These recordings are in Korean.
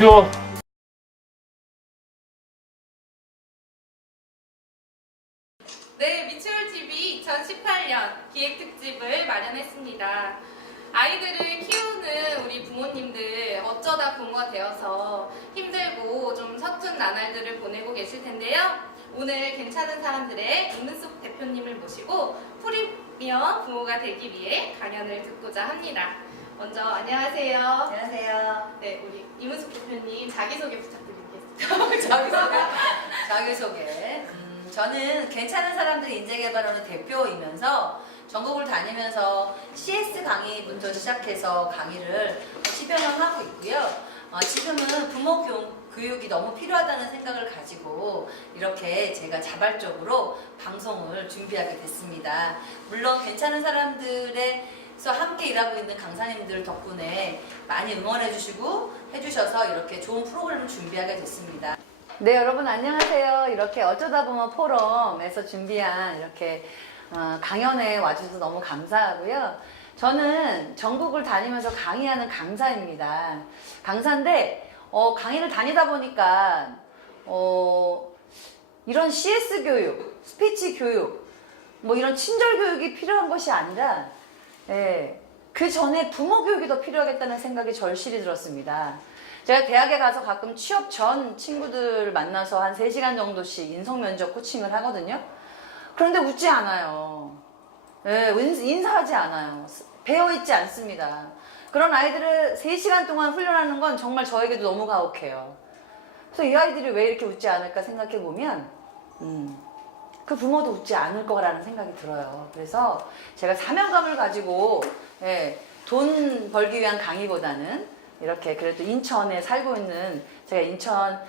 큐. 네, 미추홀TV 2018년 기획특집을 마련했습니다. 아이들을 키우는 우리 부모님들 어쩌다 부모가 되어서 힘들고 좀 서툰 나날들을 보내고 계실 텐데요. 오늘 괜찮은 사람들의 이문숙 대표님을 모시고 프리미어 부모가 되기 위해 강연을 듣고자 합니다. 먼저 안녕하세요. 안녕하세요. 네, 우리 이문숙 대표님 자기소개 부탁드리겠습니다. 자기소개. 저는 괜찮은 사람들 인재개발원의 대표이면서 전국을 다니면서 CS 강의부터 시작해서 강의를 10여 년 하고 있고요. 지금은 부모 교육이 너무 필요하다는 생각을 가지고 이렇게 제가 자발적으로 방송을 준비하게 됐습니다. 물론 괜찮은 사람들에서 함께 일하고 있는 강사님들 덕분에 많이 응원해 주시고 해주셔서 이렇게 좋은 프로그램을 준비하게 됐습니다. 네, 여러분 안녕하세요. 이렇게 어쩌다 보면 포럼에서 준비한 이렇게 강연에 와주셔서 너무 감사하고요. 저는 전국을 다니면서 강의하는 강사입니다. 강사인데 강의를 다니다 보니까 이런 CS 교육, 스피치 교육, 뭐 이런 친절 교육이 필요한 것이 아니라 그 전에 부모 교육이 더 필요하겠다는 생각이 절실히 들었습니다. 제가 대학에 가서 가끔 취업 전 친구들 만나서 한 3시간 정도씩 인성면접 코칭을 하거든요. 그런데 웃지 않아요. 인사하지 않아요. 배어있지 않습니다. 그런 아이들을 3시간 동안 훈련하는 건 정말 저에게도 너무 가혹해요. 그래서 이 아이들이 왜 이렇게 웃지 않을까 생각해 보면 그 부모도 웃지 않을 거라는 생각이 들어요. 그래서 제가 사명감을 가지고 돈 벌기 위한 강의보다는 이렇게 그래도 인천에 살고 있는 제가 인천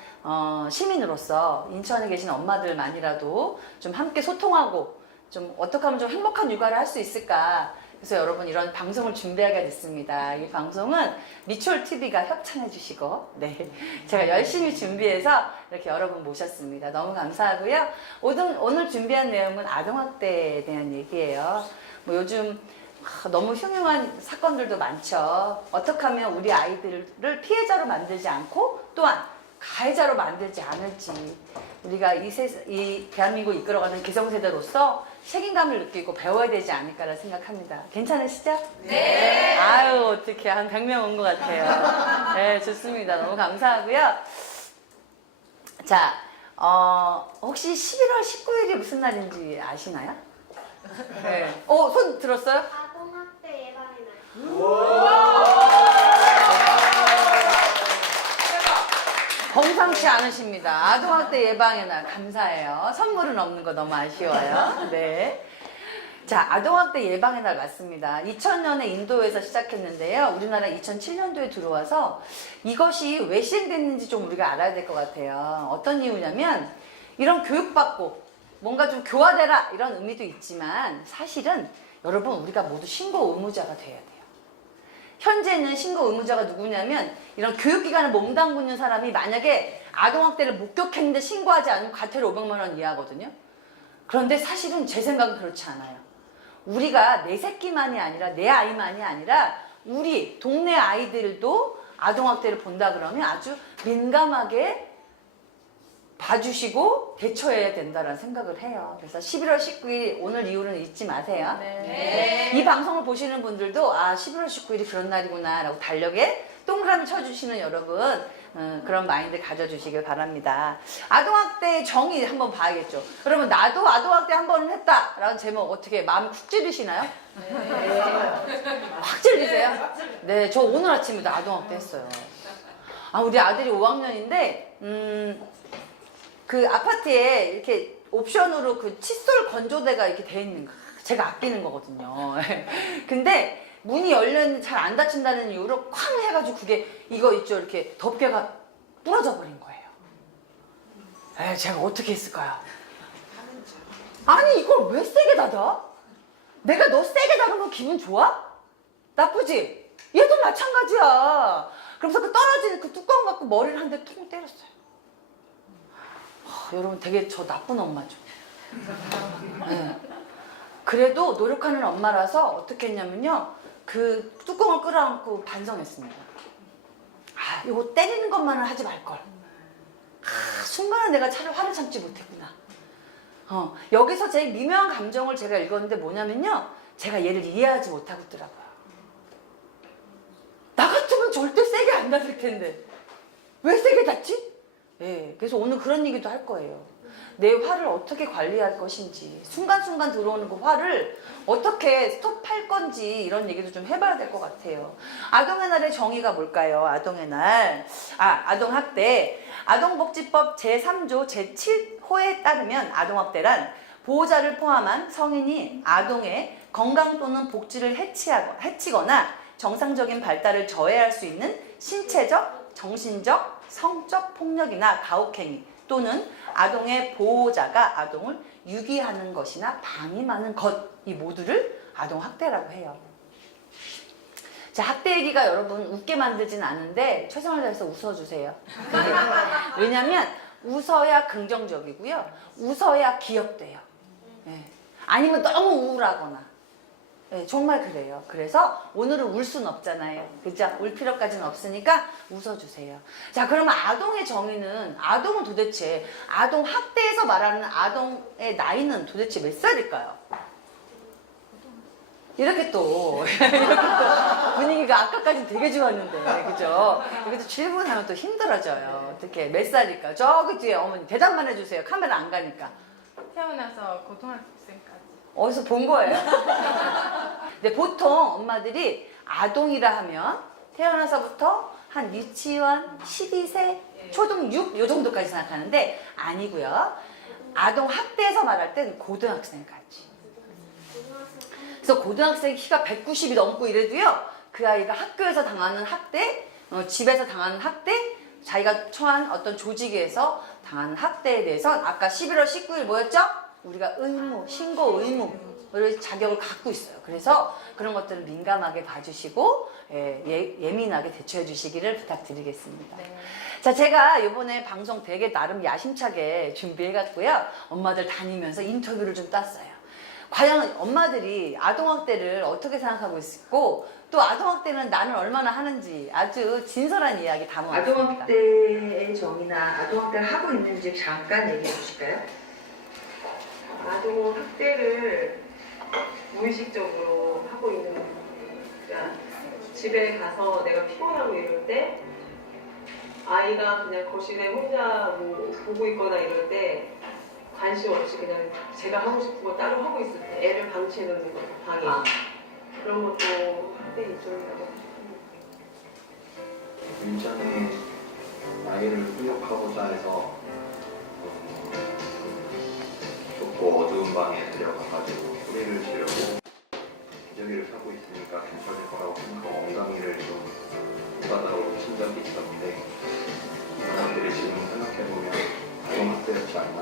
시민으로서 인천에 계신 엄마들만이라도 좀 함께 소통하고 좀 어떻게 하면 좀 행복한 육아를 할 수 있을까. 그래서 여러분 이런 방송을 준비하게 됐습니다. 이 방송은 미추홀TV가 협찬해 주시고 제가 열심히 준비해서 이렇게 여러분 모셨습니다. 너무 감사하고요. 오늘 준비한 내용은 아동학대에 대한 얘기예요. 뭐 요즘 너무 흉흉한 사건들도 많죠. 어떻게 하면 우리 아이들을 피해자로 만들지 않고 또한 가해자로 만들지 않을지 우리가 이 대한민국을 이끌어가는 기성세대로서 책임감을 느끼고 배워야 되지 않을까라 생각합니다. 괜찮으시죠? 네. 아유, 어떻게 한 100명 온 것 같아요. 네, 좋습니다. 너무 감사하고요. 자, 혹시 11월 19일이 무슨 날인지 아시나요? 네. 손 들었어요? 아동학대 예방의 날. 범상치 않으십니다. 아동학대 예방의 날 감사해요. 선물은 없는 거 너무 아쉬워요. 네. 자, 아동학대 예방의 날 맞습니다. 2000년에 인도에서 시작했는데요. 우리나라 2007년도에 들어와서 이것이 왜 시행됐는지 좀 우리가 알아야 될 것 같아요. 어떤 이유냐면 이런 교육받고 뭔가 좀 교화되라 이런 의미도 있지만 사실은 여러분 우리가 모두 신고 의무자가 돼야 돼요. 현재는 신고 의무자가 누구냐면 이런 교육기관에 몸담고 있는 사람이 만약에 아동학대를 목격했는데 신고하지 않으면 과태료 500만 원 이하거든요. 그런데 사실은 제 생각은 그렇지 않아요. 우리가 내 새끼만이 아니라 내 아이만이 아니라 우리 동네 아이들도 아동학대를 본다 그러면 아주 민감하게 봐주시고 대처해야 된다는 생각을 해요. 그래서 11월 19일 오늘 이후로는 잊지 마세요. 네. 이 방송을 보시는 분들도 11월 19일이 그런 날이구나 라고 달력에 동그라미 쳐주시는 여러분 그런 마인드 가져주시길 바랍니다. 아동학대의 정의 한번 봐야겠죠. 여러분 나도 아동학대 한 번은 했다 라는 제목 어떻게 마음이 쿡 찌르시나요? 확 찔리세요? 네, 저 오늘 아침에도 아동학대 했어요. 우리 아들이 5학년인데 그 아파트에 이렇게 옵션으로 그 칫솔 건조대가 이렇게 돼 있는 거 제가 아끼는 거거든요. 근데 문이 열렸는데 잘 안 닫힌다는 이유로 쾅 해가지고 그게 이거 있죠 이렇게 덮개가 부러져 버린 거예요. 제가 어떻게 했을까요? 아니 이걸 왜 세게 닫아? 내가 너 세게 닫으면 기분 좋아? 나쁘지? 얘도 마찬가지야. 그러면서 그 떨어지는 그 뚜껑 갖고 머리를 한 대 통 때렸어요. 여러분 되게 저 나쁜 엄마죠. 네. 그래도 노력하는 엄마라서 어떻게 했냐면요 그 뚜껑을 끌어안고 반성했습니다. 이거 때리는 것만은 하지 말걸. 순간에 내가 화를 참지 못했구나. 여기서 제일 미묘한 감정을 제가 읽었는데 뭐냐면요. 제가 얘를 이해하지 못하고 있더라고요. 나 같으면 절대 세게 안 닿을 텐데 왜 세게 닿지? 예, 그래서 오늘 그런 얘기도 할 거예요. 내 화를 어떻게 관리할 것인지, 순간순간 들어오는 그 화를 어떻게 스톱할 건지 이런 얘기도 좀 해봐야 될 것 같아요. 아동의 날의 정의가 뭘까요? 아동의 날. 아동학대. 아동복지법 제3조 제7호에 따르면 아동학대란 보호자를 포함한 성인이 아동의 건강 또는 복지를 해치거나 정상적인 발달을 저해할 수 있는 신체적, 정신적, 성적 폭력이나 가혹행위 또는 아동의 보호자가 아동을 유기하는 것이나 방임하는 것, 이 모두를 아동학대라고 해요. 자, 학대 얘기가 여러분 웃게 만들진 않은데 최선을 다해서 웃어주세요. 왜냐면 웃어야 긍정적이고요. 웃어야 기억돼요. 네. 아니면 너무 우울하거나. 네, 정말 그래요. 그래서 오늘은 울 순 없잖아요. 그죠? 울 필요까지는 없으니까 웃어주세요. 자, 그러면 아동의 정의는, 아동은 도대체, 아동 학대에서 말하는 아동의 나이는 도대체 몇 살일까요? 이렇게 또 분위기가 아까까지 되게 좋았는데, 그죠? 이것도 질문하면 또 힘들어져요. 어떻게, 몇 살일까? 저기 뒤에 어머니 대답만 해주세요. 카메라 안 가니까. 태어나서 고등학생까지. 어디서 본 거예요? 근데 보통 엄마들이 아동이라 하면 태어나서부터 한 유치원 12세, 초등 6, 요 정도까지 생각하는데 아니고요. 아동 학대에서 말할 땐 고등학생까지. 그래서 고등학생 키가 190이 넘고 이래도요. 그 아이가 학교에서 당하는 학대, 집에서 당하는 학대, 자기가 처한 어떤 조직에서 당하는 학대에 대해서 아까 11월 19일 뭐였죠? 우리가 의무, 신고 의무를 자격을 갖고 있어요. 그래서 그런 것들을 민감하게 봐주시고 예민하게 대처해 주시기를 부탁드리겠습니다. 네. 자, 제가 이번에 방송 되게 나름 야심차게 준비해갔고요. 엄마들 다니면서 인터뷰를 좀 땄어요. 과연 엄마들이 아동학대를 어떻게 생각하고 있고 또 아동학대는 나는 얼마나 하는지 아주 진솔한 이야기 담아왔습니다. 아동학대의 정의나 아동학대를 하고 있는지 잠깐 얘기해 주실까요? 아동학대를 무의식적으로 하고 있는 거예요. 그러니까 집에 가서 내가 피곤하고 이럴 때 아이가 그냥 거실에 혼자 뭐 보고 있거나 이럴 때 관심 없이 그냥 제가 하고 싶은 거 따로 하고 있을 때 애를 방치해 놓는 거죠, 방에. 그런 것도 학대 일종이라고 생각합니다. 일전에 아이를 훈육하고자 해서 좁고 어두운 방에 들어가가지고 소리를 지르고 기저귀를 차고 있으니까 괜찮을 거라고 생각하고 엉덩이를 좀 손바닥으로 친 적이 있었는데 그런 것들이 지금 생각해보면 아동학대였지 않나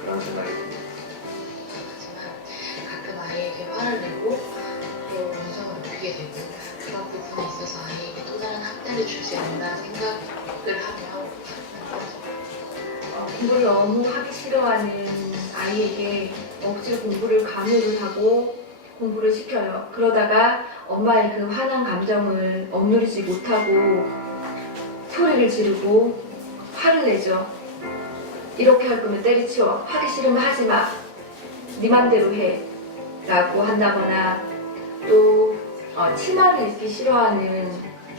그런 생각이 듭니다. 하지만 가끔 아이에게 화를 내고 또 감정을 느끼게 되고 그런 부분에 있어서 아이에게 또 다른 학대를 주지 않나 생각을 하며 공부를 너무 하기 싫어하는 아이에게 억지로 공부를 강요를 하고 공부를 시켜요. 그러다가 엄마의 그 화난 감정을 억누르지 못하고 소리를 지르고 화를 내죠. 이렇게 할 거면 때려치워. 하기 싫으면 하지 마. 네 맘대로 해. 라고 한다거나 또 치마를 입기 싫어하는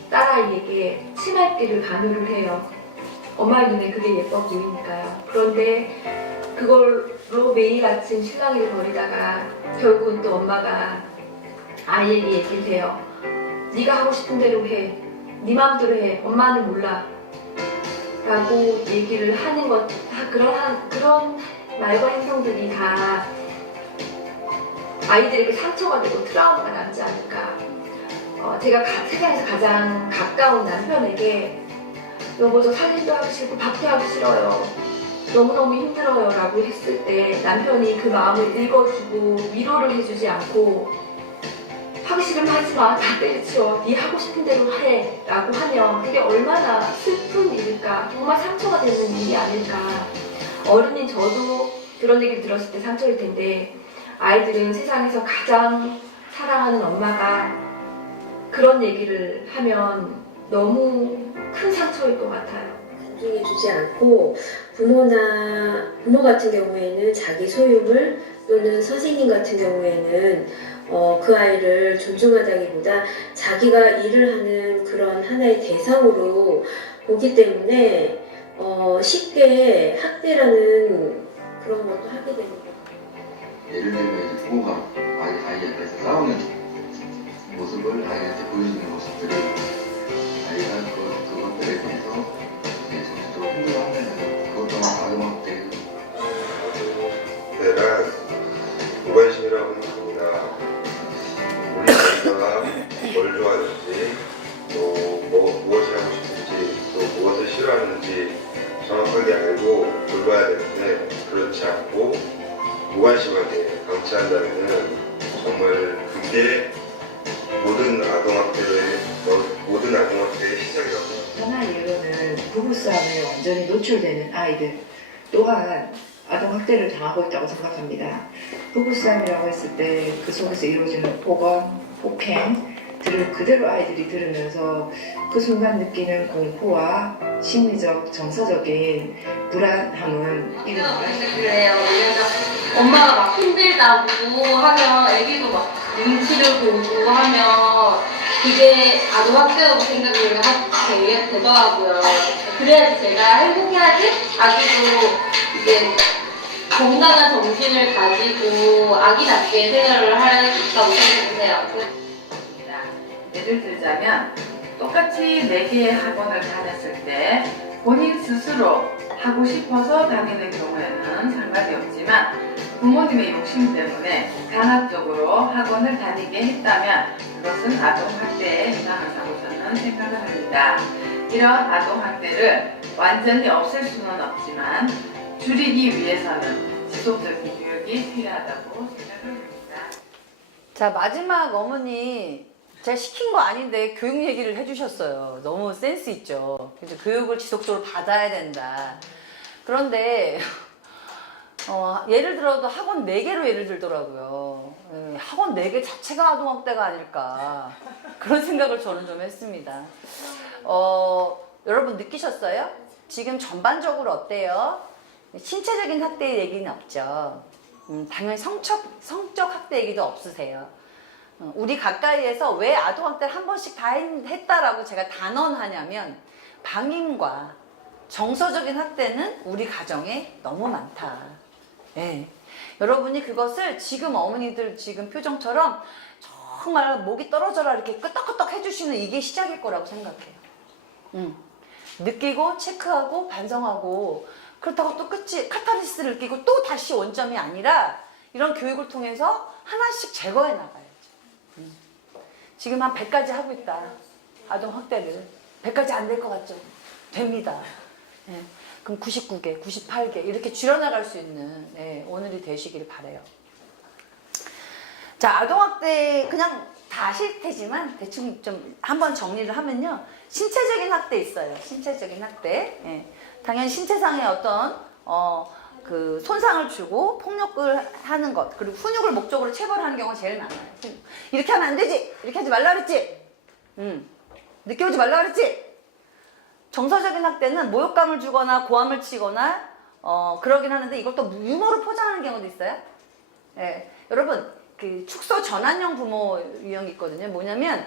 딸아이에게 치마 입기를 강요를 해요. 엄마의 눈에 그게 예뻐 보이니까요. 그런데 그걸로 매일 아침 실랑이를 벌이다가 결국은 또 엄마가 아이에게 얘기를 해요. 네가 하고 싶은 대로 해. 네 마음대로 해. 엄마는 몰라. 라고 얘기를 하는 것, 그런 말과 행동들이 다 아이들에게 상처가 되고 트라우마가 남지 않을까. 제가 세상에서 가장 가까운 남편에게 여보 저 살림도 하기 싫고 밥도 하기 싫어요. 너무너무 힘들어요 라고 했을 때 남편이 그 마음을 읽어주고 위로를 해주지 않고 하기 싫으면 하지 마. 다 때려치워. 네 하고 싶은 대로 해. 라고 하면 그게 얼마나 슬픈 일일까. 정말 상처가 되는 일이 아닐까. 어른인 저도 그런 얘기를 들었을 때 상처일 텐데 아이들은 세상에서 가장 사랑하는 엄마가 그런 얘기를 하면 너무 큰 상처일 것 같아요. 존중해주지 않고 부모 같은 경우에는 자기 소유물 또는 선생님 같은 경우에는 그 아이를 존중하다기보다 자기가 일을 하는 그런 하나의 대상으로 보기 때문에 쉽게 학대라는 그런 것도 하게 되는 거예요. 예를 들면 이제 부모가 아이 앞에서 싸우는 모습을 아이한테 보여주는 모습들이 아이가 그것들에 대해서 정신적으로 힘들어하면 그것도 아동학대. 학대란 무관심이라고 생각합니다. 우리 아이가 뭘 좋아하는지, 또 무엇을 하고 싶은지, 또 무엇을 싫어하는지 정확하게 알고 돌봐야 되는데 그렇지 않고 무관심하게 방치한다면 정말 그게 모든 아동학대의 시작이라고 생각합니다. 하나의 예로는 부부싸움에 완전히 노출되는 아이들 또한 아동학대를 당하고 있다고 생각합니다. 부부싸움이라고 했을 때 그 속에서 이루어지는 폭언, 폭행들을 그대로 아이들이 들으면서 그 순간 느끼는 공포와 심리적, 정서적인 불안함은 일어나요. 그래요. 엄마가 막 힘들다고 하면 애기도 막 눈치를 보고 하면 그게 아동학대라고 생각을 하게 되더라고요. 그래야지 제가 행복해야지 아기도 이게 건강한 정신을 가지고 아기답게 생활을 할 수 있다고 생각해요. 예를 들자면 똑같이 4개의 학원을 다녔을 때 본인 스스로 하고 싶어서 다니는 경우에는 상관이 없지만 부모님의 욕심 때문에 강압적으로 학원을 다니게 했다면 그것은 아동학대에 해당한다고 저는 생각을 합니다. 이런 아동학대를 완전히 없앨 수는 없지만 줄이기 위해서는 지속적인 교육이 필요하다고 생각을 합니다. 자, 마지막 어머니 제가 시킨 거 아닌데 교육 얘기를 해주셨어요. 너무 센스 있죠. 그래서 교육을 지속적으로 받아야 된다. 그런데 예를 들어도 학원 4개로 예를 들더라고요. 학원 4개 자체가 아동학대가 아닐까 그런 생각을 저는 좀 했습니다. 여러분 느끼셨어요? 지금 전반적으로 어때요? 신체적인 학대 얘기는 없죠. 당연히 성적 학대 얘기도 없으세요. 우리 가까이에서 왜 아동학대를 한 번씩 다 했다라고 제가 단언하냐면 방임과 정서적인 학대는 우리 가정에 너무 많다. 네. 여러분이 그것을 지금 어머니들 지금 표정처럼 정말 목이 떨어져라 이렇게 끄떡끄떡 해주시는 이게 시작일 거라고 생각해요. 느끼고 체크하고 반성하고 그렇다고 또 끝이 카타르시스를 느끼고 또 다시 원점이 아니라 이런 교육을 통해서 하나씩 제거해 나가야죠. 지금 한 100가지 하고 있다. 아동학대를. 100가지 안 될 것 같죠? 됩니다. 네. 그럼 99개, 98개 이렇게 줄여나갈 수 있는 오늘이 되시길 바라요. 자, 아동학대 그냥 다 실태지만 대충 좀 한번 정리를 하면요. 신체적인 학대 있어요. 신체적인 학대. 당연히 신체상의 어떤 그 손상을 주고 폭력을 하는 것 그리고 훈육을 목적으로 체벌하는 경우가 제일 많아요. 이렇게 하면 안 되지. 이렇게 하지 말라 그랬지. 늦게 오지 말라 그랬지. 정서적인 학대는 모욕감을 주거나 고함을 치거나 그러긴 하는데 이걸 또 유머로 포장하는 경우도 있어요. 여러분 그 축소 전환형 부모 유형이 있거든요. 뭐냐면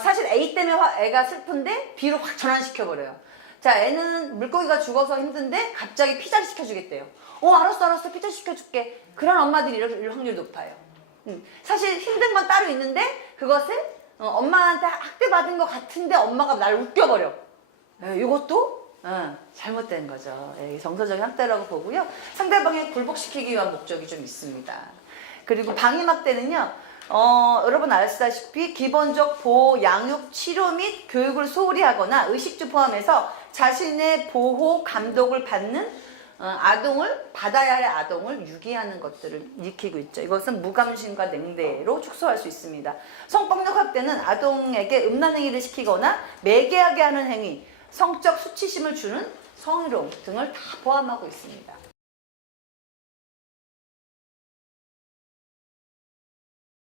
사실 A 때문에 애가 슬픈데 B로 확 전환시켜버려요. 자, 애는 물고기가 죽어서 힘든데 갑자기 피자를 시켜주겠대요. 알았어 피자 시켜줄게. 그런 엄마들이 이럴 확률이 높아요. 사실 힘든 건 따로 있는데 그것을 엄마한테 학대받은 것 같은데 엄마가 날 웃겨버려. 이것도 잘못된 거죠. 정서적인 학대라고 보고요. 상대방을 굴복시키기 위한 목적이 좀 있습니다. 그리고 방임학대는요. 여러분 아시다시피 기본적 보호, 양육, 치료 및 교육을 소홀히 하거나 의식주 포함해서 자신의 보호, 감독을 받는 아동을 받아야 할 아동을 유기하는 것들을 일으키고 있죠. 이것은 무감심과 냉대로 축소할 수 있습니다. 성폭력 학대는 아동에게 음란행위를 시키거나 매개하게 하는 행위, 성적 수치심을 주는 성희롱 등을 다 포함하고 있습니다.